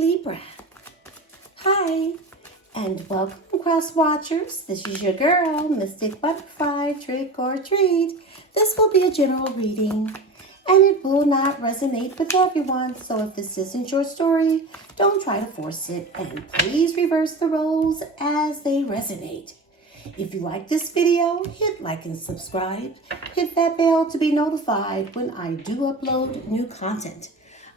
Libra. Hi, and welcome, cross watchers. This is your girl, Mystic Butterfly, Trick or Treat. This will be a general reading, and it will not resonate with everyone. So if this isn't your story, don't try to force it, and please reverse the roles as they resonate. If you like this video, hit like and subscribe. Hit that bell to be notified when I do upload new content.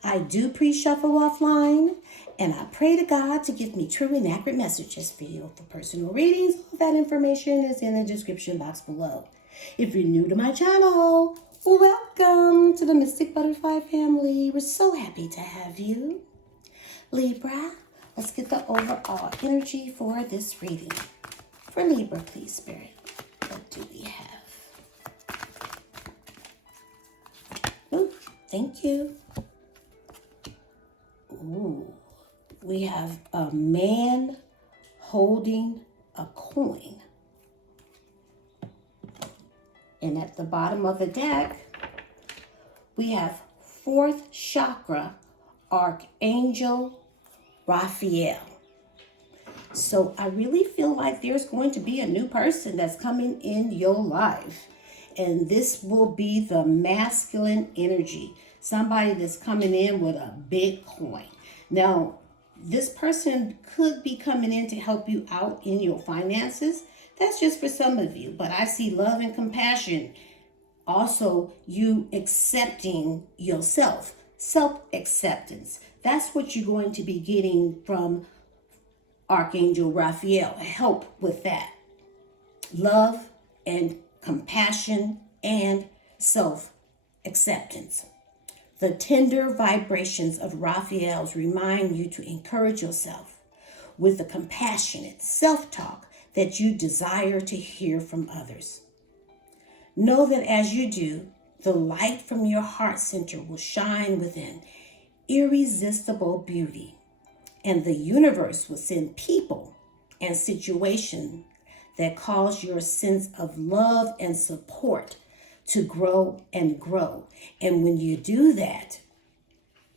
I do pre-shuffle offline, and I pray to God to give me true and accurate messages for you. For personal readings, all that information is in the description box below. If you're new to my channel, welcome to the Mystic Butterfly family. We're so happy to have you. Libra, let's get the overall energy for this reading. For Libra, please, Spirit, what do we have? Ooh, thank you. Ooh, we have a man holding a coin. And at the bottom of the deck, we have fourth chakra, Archangel Raphael. So I really feel like there's going to be a new person that's coming in your life. And this will be the masculine energy. Somebody that's coming in with a big coin. Now, this person could be coming in to help you out in your finances. That's just for some of you. But I see love and compassion. Also, you accepting yourself. Self-acceptance. That's what you're going to be getting from Archangel Raphael. Help with that. Love and compassion and self-acceptance. The tender vibrations of Raphael's remind you to encourage yourself with the compassionate self-talk that you desire to hear from others. Know that as you do, the light from your heart center will shine with an irresistible beauty. And the universe will send people and situations that cause your sense of love and support to grow and grow. And when you do that,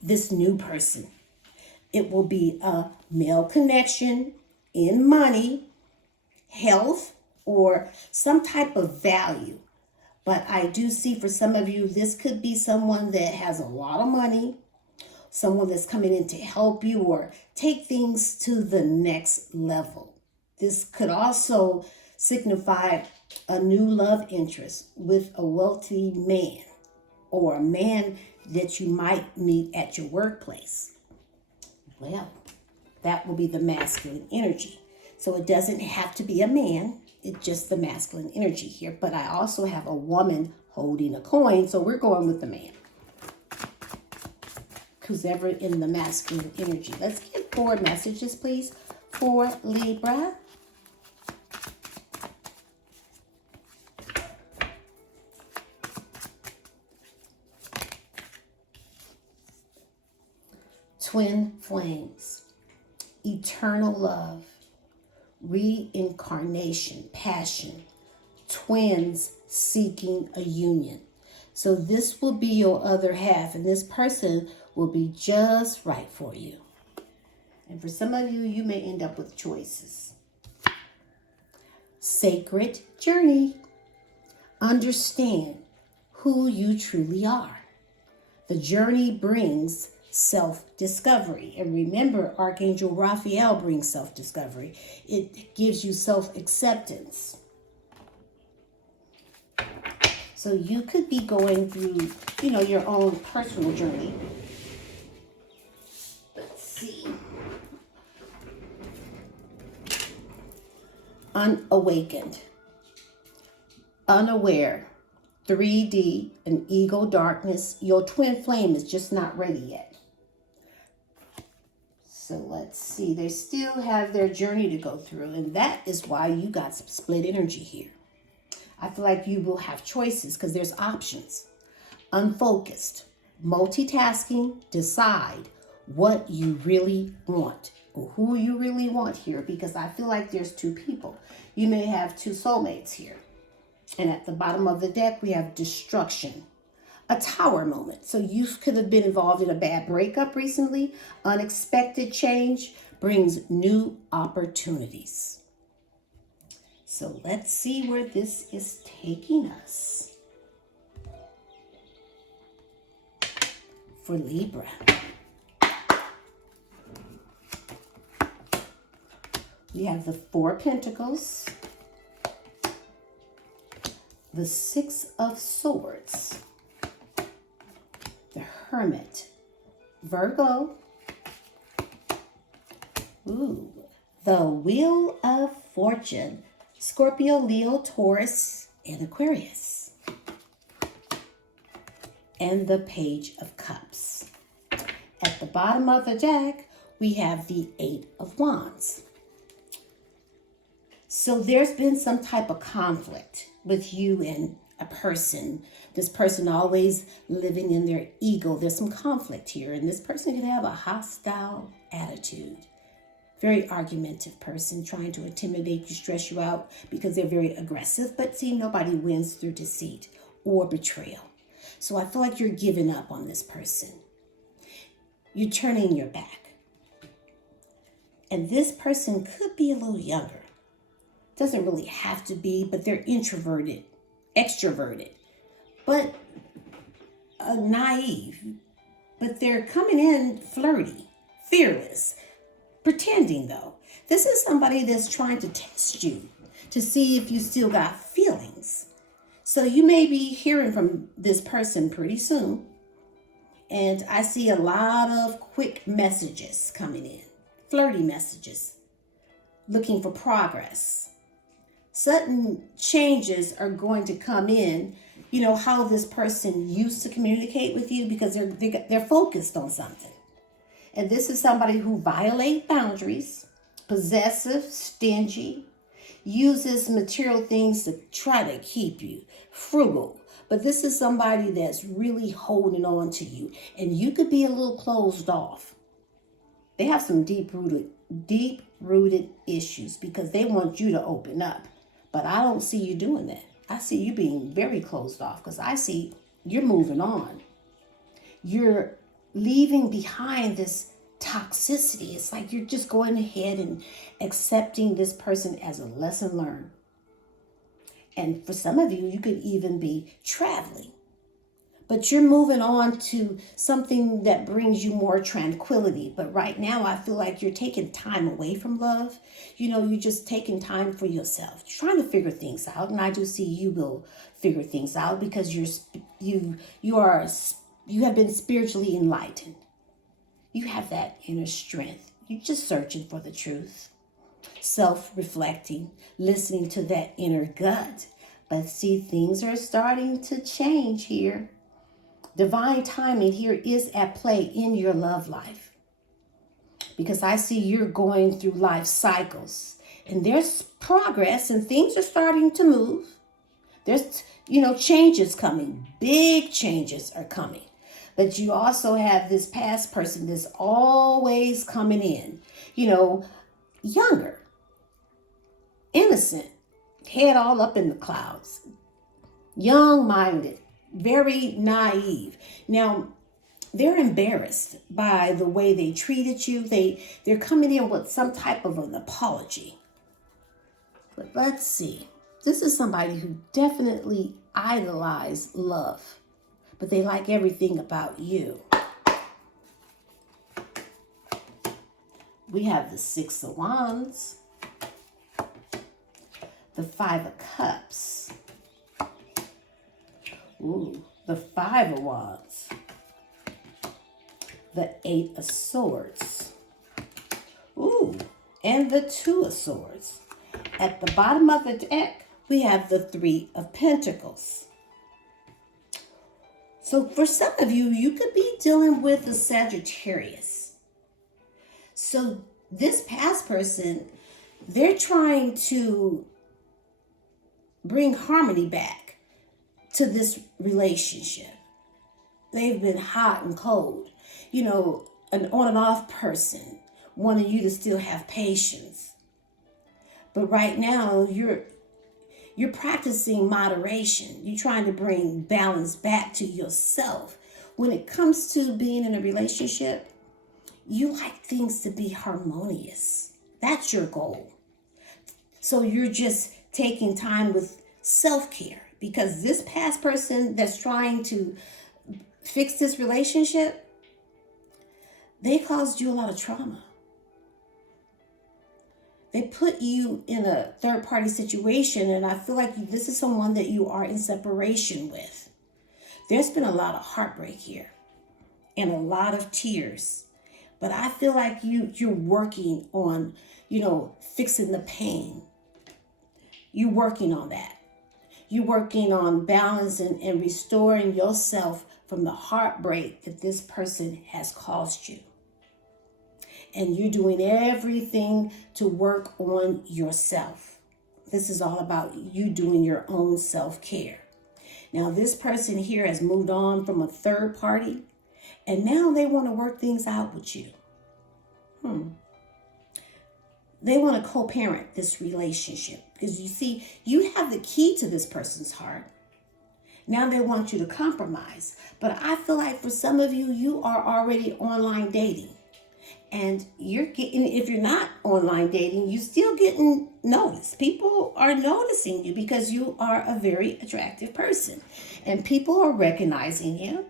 this new person, it will be a male connection in money, health, or some type of value. But I do see for some of you, this could be someone that has a lot of money, someone that's coming in to help you or take things to the next level. This could also signify a new love interest with a wealthy man or a man that you might meet at your workplace. Well, that will be the masculine energy. So it doesn't have to be a man. It's just the masculine energy here. But I also have a woman holding a coin. So we're going with the man. Who's ever in the masculine energy. Let's get 4 messages, please, for Libra. Twin flames, eternal love, reincarnation, passion, twins seeking a union. So this will be your other half, and this person will be just right for you. And for some of you, you may end up with choices. Sacred journey. Understand who you truly are. The journey brings self-discovery. And remember, Archangel Raphael brings self-discovery. It gives you self-acceptance. So you could be going through, your own personal journey. Let's see. Unawakened, unaware, 3D, and ego darkness. Your twin flame is just not ready yet. So let's see. They still have their journey to go through, and that is why you got some split energy here. I feel like you will have choices because there's options. Unfocused, multitasking, decide what you really want or who you really want here, because I feel like there's 2 people. You may have 2 soulmates here. And at the bottom of the deck, we have destruction, a tower moment. So you could have been involved in a bad breakup recently. Unexpected change brings new opportunities. So let's see where this is taking us. For Libra. We have the Four of Pentacles, the Six of Swords, the Hermit, Virgo, the Wheel of Fortune, Scorpio, Leo, Taurus, and Aquarius, and the Page of Cups. At the bottom of the deck, we have the Eight of Wands. So there's been some type of conflict with you and a person. This person always living in their ego. There's some conflict here, and this person can have a hostile attitude. Very argumentative person, trying to intimidate you, stress you out because they're very aggressive. But see, nobody wins through deceit or betrayal. So I feel like you're giving up on this person. You're turning your back. And this person could be a little younger. Doesn't really have to be, but they're introverted, extroverted, but naive. But they're coming in flirty, fearless, pretending though. This is somebody that's trying to test you to see if you still got feelings. So you may be hearing from this person pretty soon. And I see a lot of quick messages coming in, flirty messages, looking for progress. Sudden changes are going to come in. You know how this person used to communicate with you because they're focused on something. And this is somebody who violates boundaries, possessive, stingy, uses material things to try to keep you, frugal. But this is somebody that's really holding on to you. And you could be a little closed off. They have some deep-rooted issues because they want you to open up. But I don't see you doing that. I see you being very closed off because I see you're moving on. You're leaving behind this toxicity. It's like you're just going ahead and accepting this person as a lesson learned. And for some of you, you could even be traveling. But you're moving on to something that brings you more tranquility. But right now, I feel like you're taking time away from love. You know, you're just taking time for yourself, trying to figure things out. And I do see you will figure things out because you have been spiritually enlightened. You have that inner strength. You're just searching for the truth, self-reflecting, listening to that inner gut. But see, things are starting to change here. Divine timing here is at play in your love life. Because I see you're going through life cycles. And there's progress and things are starting to move. There's, changes coming. Big changes are coming. But you also have this past person that's always coming in. Younger. Innocent. Head all up in the clouds. Young-minded. Very naive. Now, they're embarrassed by the way they treated you. They're coming in with some type of an apology. But let's see. This is somebody who definitely idolized love. But they like everything about you. We have the Six of Wands. The Five of Cups. The Five of Wands. The Eight of Swords. And the Two of Swords. At the bottom of the deck, we have the Three of Pentacles. So for some of you, you could be dealing with a Sagittarius. So this past person, they're trying to bring harmony back to this relationship. They've been hot and cold. An on and off person wanting you to still have patience. But right now, You're practicing moderation. You're trying to bring balance back to yourself. When it comes to being in a relationship, you like things to be harmonious. That's your goal. So you're just taking time with self-care, because this past person that's trying to fix this relationship, they caused you a lot of trauma. They put you in a third-party situation, and I feel like this is someone that you are in separation with. There's been a lot of heartbreak here and a lot of tears. But I feel like you're working on, fixing the pain. You're working on that. You're working on balancing and restoring yourself from the heartbreak that this person has caused you. And you're doing everything to work on yourself. This is all about you doing your own self-care. Now, this person here has moved on from a third party, and now they want to work things out with you. They want to co-parent this relationship, because you see, you have the key to this person's heart. Now they want you to compromise. But I feel like for some of you, you are already online dating. And you're getting, if you're not online dating, you're still getting noticed. People are noticing you because you are a very attractive person. And people are recognizing you.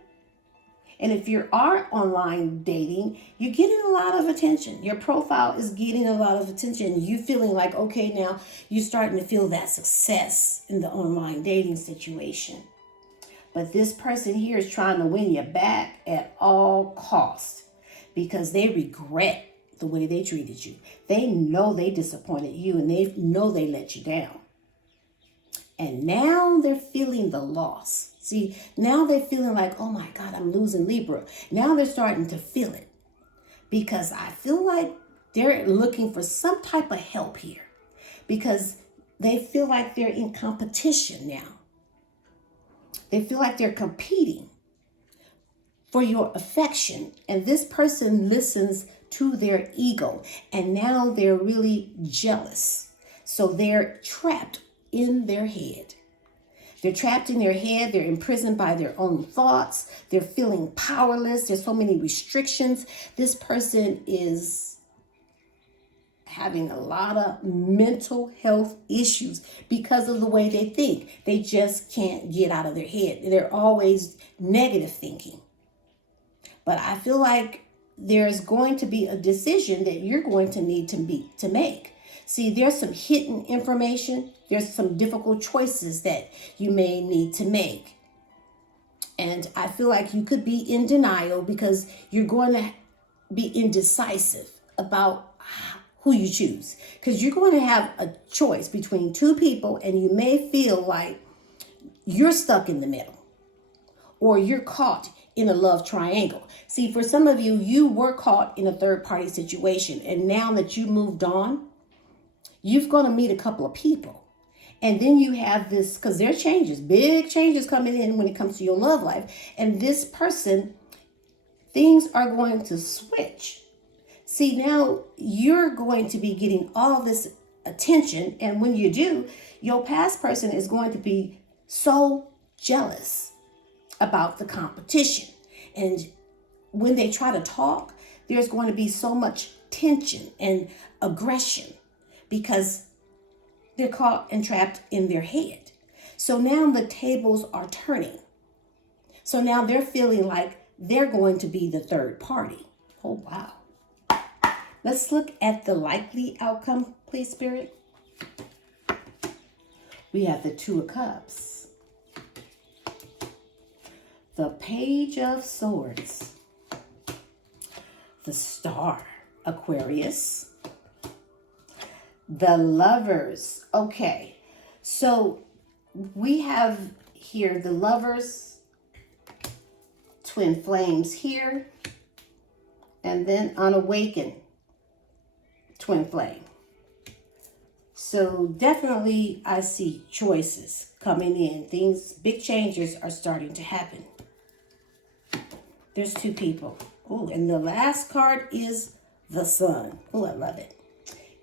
And if you are online dating, you're getting a lot of attention. Your profile is getting a lot of attention. You feeling like, okay, now you're starting to feel that success in the online dating situation. But this person here is trying to win you back at all costs, because they regret the way they treated you. They know they disappointed you, and they know they let you down. And now they're feeling the loss. See, now they're feeling like, oh my God, I'm losing Libra. Now they're starting to feel it, because I feel like they're looking for some type of help here, because they feel like they're in competition now. They feel like they're competing for your affection, and this person listens to their ego, and now they're really jealous. So they're trapped in their head. They're trapped in their head. They're imprisoned by their own thoughts. They're feeling powerless. There's so many restrictions. This person is having a lot of mental health issues because of the way they think. They just can't get out of their head. They're always negative thinking. But I feel like there's going to be a decision that you're going to need to make. See, there's some hidden information. There's some difficult choices that you may need to make. And I feel like you could be in denial because you're going to be indecisive about who you choose. Because you're going to have a choice between two people, and you may feel like you're stuck in the middle, or you're caught in a love triangle. See, for some of you, you were caught in a third party situation, and now that you moved on, you're going to meet a couple of people. And then you have this, because there are changes, big changes coming in when it comes to your love life. And this person, things are going to switch. See, now you're going to be getting all this attention. And when you do, your past person is going to be so jealous about the competition. And when they try to talk, there's going to be so much tension and aggression because they're caught and trapped in their head. So now the tables are turning. So now they're feeling like they're going to be the third party. Oh, wow. Let's look at the likely outcome, please, Spirit. We have the Two of Cups, the Page of Swords, the Star, Aquarius, the Lovers. Okay, so we have here the Lovers, twin flames here, and then unawakened twin flame. So definitely I see choices coming in. Things, big changes are starting to happen. There's two people. Oh, and the last card is the Sun. Oh, I love it.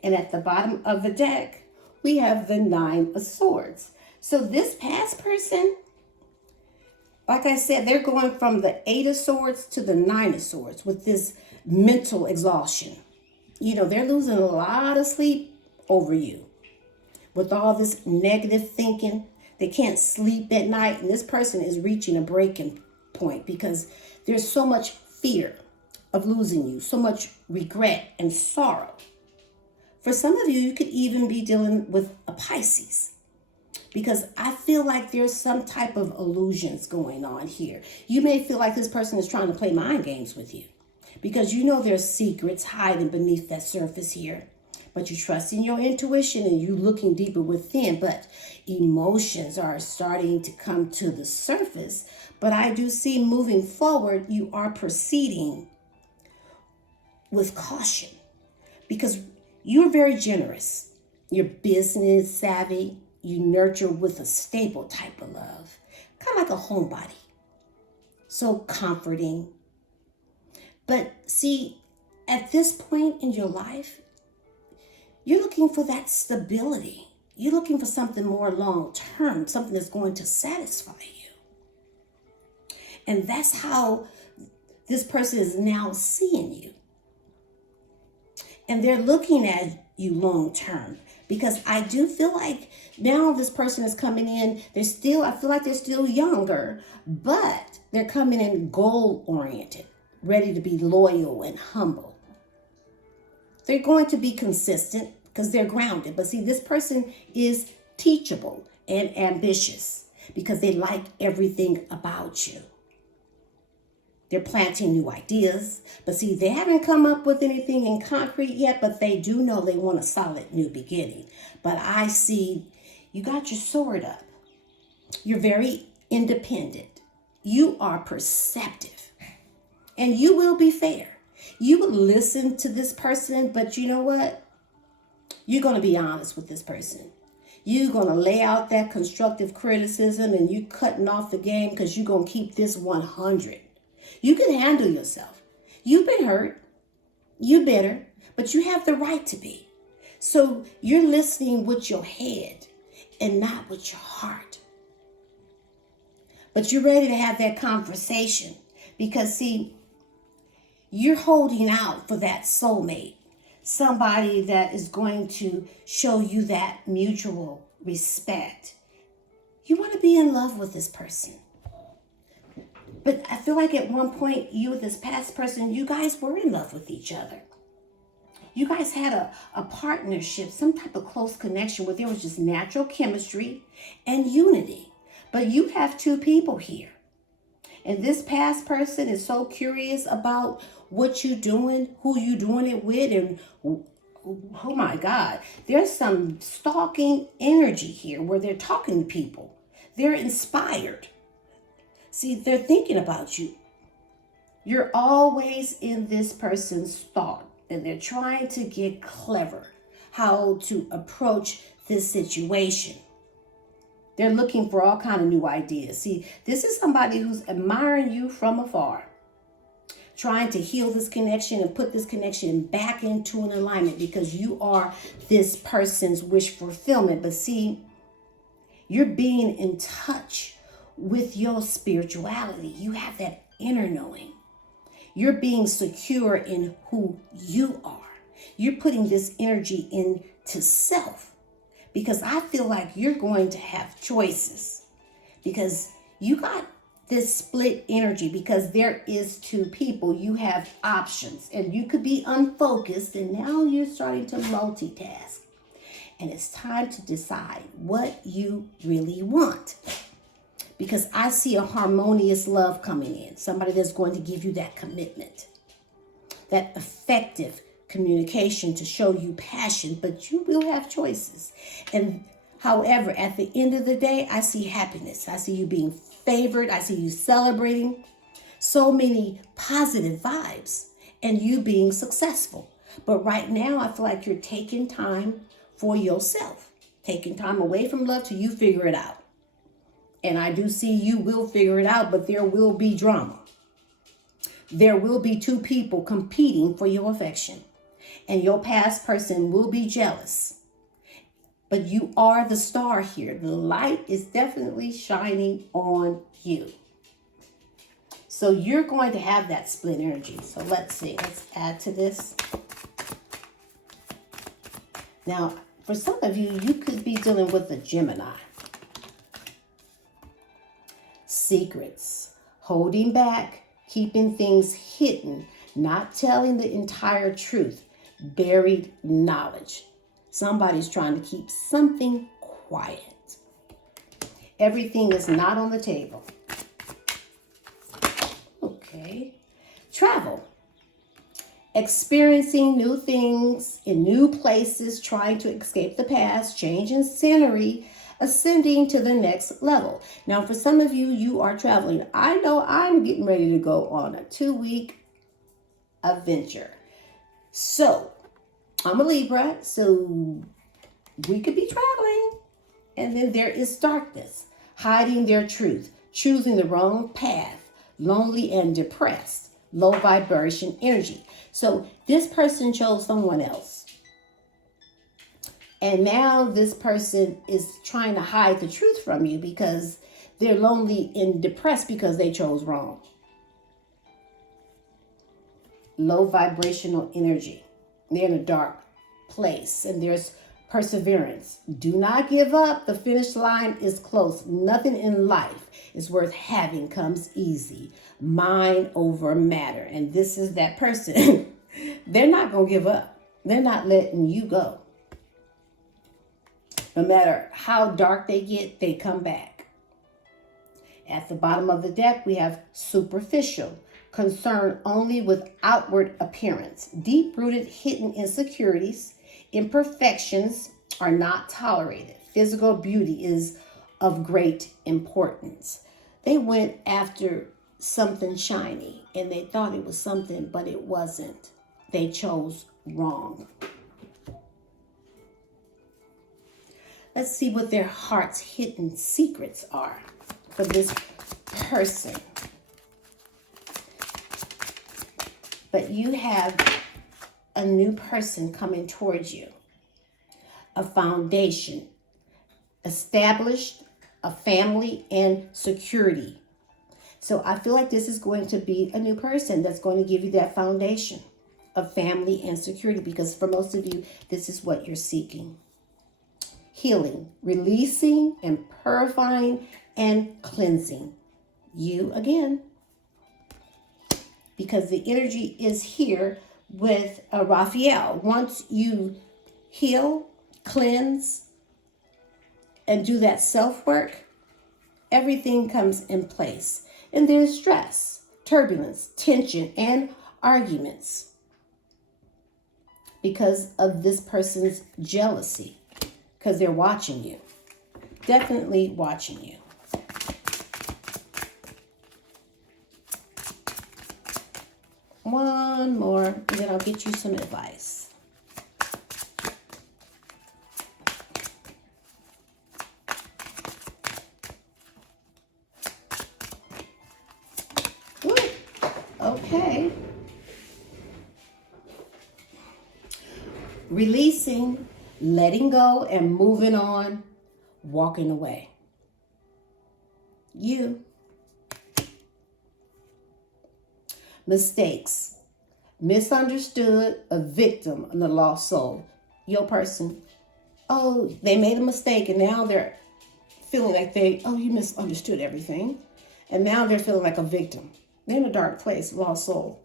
And at the bottom of the deck, we have the Nine of Swords. So this past person, like I said, they're going from the Eight of Swords to the Nine of Swords with this mental exhaustion. You know, they're losing a lot of sleep over you with all this negative thinking. They can't sleep at night, and this person is reaching a breaking point because there's so much fear of losing you, so much regret and sorrow. For some of you, you could even be dealing with a Pisces, because I feel like there's some type of illusions going on here. You may feel like this person is trying to play mind games with you because you know there's secrets hiding beneath that surface here. But you trust in your intuition and you looking deeper within, but emotions are starting to come to the surface. But I do see moving forward, you are proceeding with caution because you're very generous. You're business savvy. You nurture with a stable type of love, kind of like a homebody. So comforting. But see, at this point in your life, you're looking for that stability. You're looking for something more long-term, something that's going to satisfy you. And that's how this person is now seeing you. And they're looking at you long-term because I do feel like now this person is coming in, I feel like they're still younger, but they're coming in goal-oriented, ready to be loyal and humble. They're going to be consistent because they're grounded. But see, this person is teachable and ambitious because they like everything about you. They're planting new ideas. But see, they haven't come up with anything in concrete yet, but they do know they want a solid new beginning. But I see you got your sword up. You're very independent. You are perceptive. And you will be fair. You will listen to this person, but you know what? You're going to be honest with this person. You're going to lay out that constructive criticism and you cutting off the game because you're going to keep this 100. You can handle yourself. You've been hurt. You're bitter, but you have the right to be. So you're listening with your head and not with your heart. But you're ready to have that conversation because, see, you're holding out for that soulmate, somebody that is going to show you that mutual respect. You want to be in love with this person. But I feel like at one point, you with this past person, you guys were in love with each other. You guys had a partnership, some type of close connection where there was just natural chemistry and unity. But you have two people here. And this past person is so curious about what you're doing, who you're doing it with, and oh my God, there's some stalking energy here where they're talking to people. They're inspired. See, they're thinking about you. You're always in this person's thought, and they're trying to get clever how to approach this situation. They're looking for all kinds of new ideas. See, this is somebody who's admiring you from afar, trying to heal this connection and put this connection back into an alignment because you are this person's wish fulfillment. But see, you're being in touch with your spirituality. You have that inner knowing. You're being secure in who you are. You're putting this energy into self. Because I feel like you're going to have choices because you got this split energy because there is two people. You have options and you could be unfocused and now you're starting to multitask. And it's time to decide what you really want. Because I see a harmonious love coming in. Somebody that's going to give you that commitment, that effective communication to show you passion, but you will have choices. And however, at the end of the day, I see happiness. I see you being favored. I see you celebrating so many positive vibes and you being successful. But right now, I feel like you're taking time for yourself, taking time away from love till you figure it out. And I do see you will figure it out, but there will be drama. There will be two people competing for your affection. And your past person will be jealous. But you are the star here. The light is definitely shining on you. So you're going to have that split energy. So let's see. Let's add to this. Now, for some of you, you could be dealing with a Gemini. Secrets. Holding back. Keeping things hidden. Not telling the entire truth. Buried knowledge. Somebody's trying to keep something quiet. Everything is not on the table. Okay. Travel. Experiencing new things in new places, trying to escape the past, changing scenery, ascending to the next level. Now, for some of you, you are traveling. I know I'm getting ready to go on a 2-week adventure. So, I'm a Libra, so we could be traveling. And then there is darkness, hiding their truth, choosing the wrong path, lonely and depressed, low vibration energy. So this person chose someone else. And now this person is trying to hide the truth from you because they're lonely and depressed because they chose wrong. Low vibrational energy. They're in a dark place and there's perseverance. Do not give up. The finish line is close. Nothing in life is worth having comes easy. Mind over matter. And this is that person. They're not going to give up. They're not letting you go. No matter how dark they get, they come back. At the bottom of the deck, we have superficial. Concerned only with outward appearance. Deep-rooted hidden insecurities, imperfections are not tolerated. Physical beauty is of great importance. They went after something shiny and they thought it was something, but it wasn't. They chose wrong. Let's see what their heart's hidden secrets are for this person. But you have a new person coming towards you. A foundation. Established a family and security. So I feel like this is going to be a new person that's going to give you that foundation of family and security. Because for most of you, this is what you're seeking. Healing. Releasing and purifying and cleansing. You again. Because the energy is here with Raphael. Once you heal, cleanse, and do that self-work, everything comes in place. And there's stress, turbulence, tension, and arguments because of this person's jealousy, because they're watching you. Definitely watching you. One more, and then I'll get you some advice. Ooh, okay. Releasing, letting go, and moving on, walking away. You. Mistakes. Misunderstood, a victim, and a lost soul. Your person. Oh, they made a mistake and now they're feeling like you misunderstood everything. And now they're feeling like a victim. They're in a dark place, lost soul.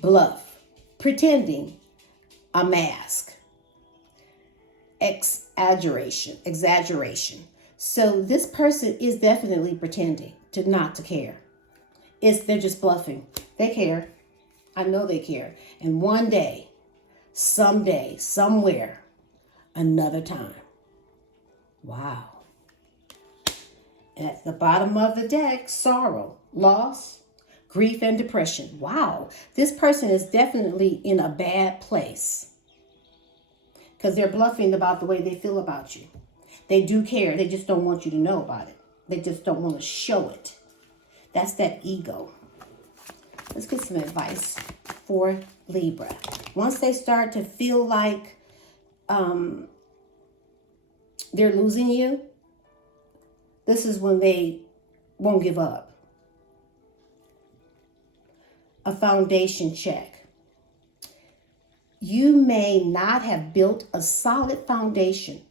Bluff. Pretending. A mask. Exaggeration. So this person is definitely pretending to not to care. They're just bluffing. They care. I know they care. And one day, someday, somewhere, another time. Wow. And at the bottom of the deck, sorrow, loss, grief, and depression. Wow. This person is definitely in a bad place because they're bluffing about the way they feel about you. They do care. They just don't want you to know about it. They just don't want to show it. That's that ego. Let's get some advice for Libra. Once they start to feel like they're losing you, this is when they won't give up. A foundation check. You may not have built a solid foundation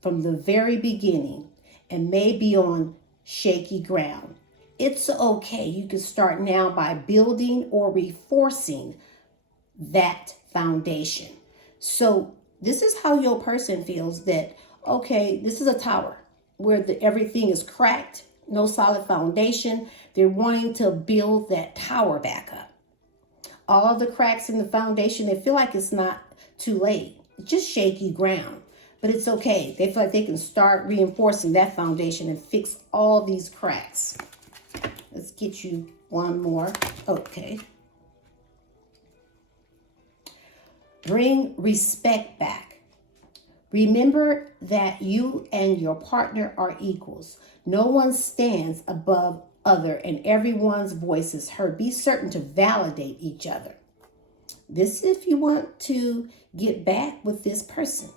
from the very beginning and may be on shaky ground. It's okay. You can start now by building or reinforcing that foundation. So this is how your person feels that, okay, this is a tower where everything is cracked, no solid foundation. They're wanting to build that tower back up. All the cracks in the foundation, they feel like it's not too late. It's just shaky ground. But it's okay. They feel like they can start reinforcing that foundation and fix all these cracks. Let's get you one more. Okay. Bring respect back. Remember that you and your partner are equals. No one stands above other and everyone's voice is heard. Be certain to validate each other. This if you want to get back with this person.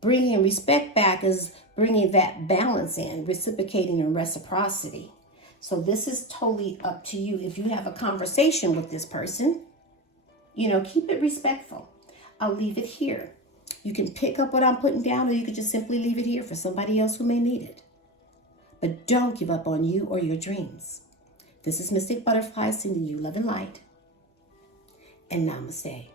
Bringing respect back is bringing that balance in, reciprocating and reciprocity. So this is totally up to you. If you have a conversation with this person, keep it respectful. I'll leave it here. You can pick up what I'm putting down, or you could just simply leave it here for somebody else who may need it. But don't give up on you or your dreams. This is Mystic Butterfly sending you love and light. And namaste.